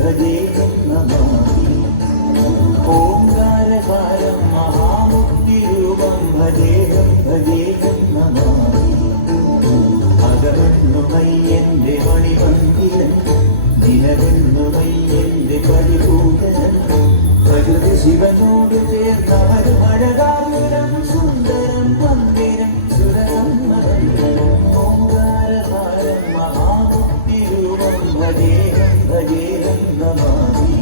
ഭജേഹം നമാമി. ഓംകാരകാരം മഹാമുക്തിരൂപം ഭജേഹം ഭജേഹം നമാമി. അകമെന്നുമയ്യന്റെ മണിമന്ദിരൻ, ദിനമെന്നുമയ്യന്റെ പരിപൂജനൻ. പ്രകൃതി ശിവനോട് ചേർന്നവരും അഴകാപുരം സുന്ദരം മന്ദിരം സുരസമ്മതം. ഓംകാരകാരം മഹാമുക്തിരൂപം ഭജേഹം ഭജേഹം നമാമി.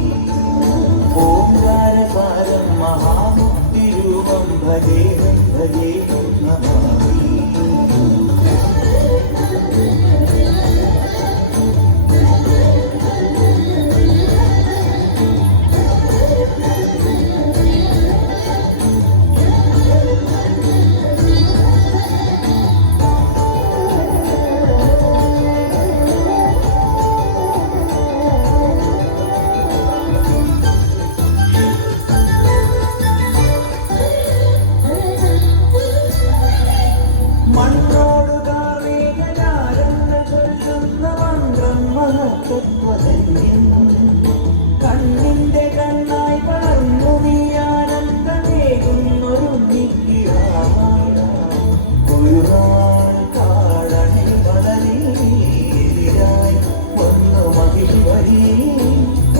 ഓംകാരകാരം മഹാമുക്തിരൂപം ഭജേഹം ഭജേഹം നമാമി. കണ്ണിന്റെ കണ്ണായി വളർന്നു നീ ആനന്ദമേകുന്നൊരു നിക്കിയാണ്. ഒരു നാൾ കാടണി വളരെതിരായി വന്നു മഹിഴി വഴി.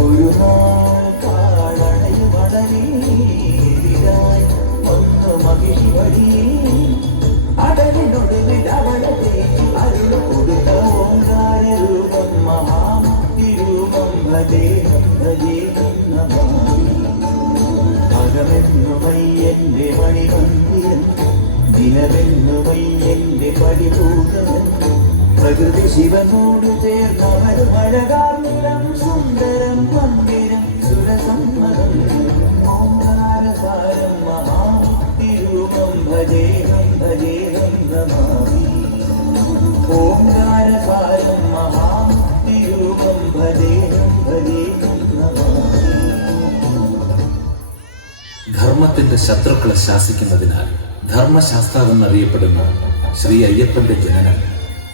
ഒരു നാൾ കാടണി വളരെതിരായി വന്നു മഹിഴി വഴി. അടലിനൊടുവിൽ അവളെ തേടി അരുളു കൊടുത്ത ഓംകാരരൂപം മഹാമുക്തിരൂപം ഭജേഹം ഭജേഹം നമാമി. അകമെന്നുമയ്യന്റെ മണിമന്ദിരൻ, ദിനമെന്നുമയ്യന്റെ പരിപൂജനൻ. പ്രകൃതി ശിവനോട് ചേർന്നവരും അഴകാർന്നിടം സുന്ദരം മന്ദിരം സുരസമ്മതം. ഓംകാരകാരം മഹാമുക്തിരൂപം ഭജേഹം ഭജേഹം നമാമി. ഓംകാരകാരം മഹാമുക്തിരൂപം ഭജേഹം ഭജേഹം നമാമി. ധർമ്മത്തിന്റെ ശത്രുക്കളെ ശാസിക്കുന്നതിനാൽ ധർമ്മശാസ്താവെന്നറിയപ്പെടുന്ന ശ്രീ അയ്യപ്പന്റെ ജനനം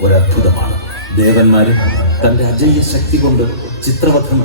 ഒരത്ഭുതമാണ്. ദേവന്മാരും തന്റെ അജയ്യ ശക്തി കൊണ്ട് ചിത്രവധം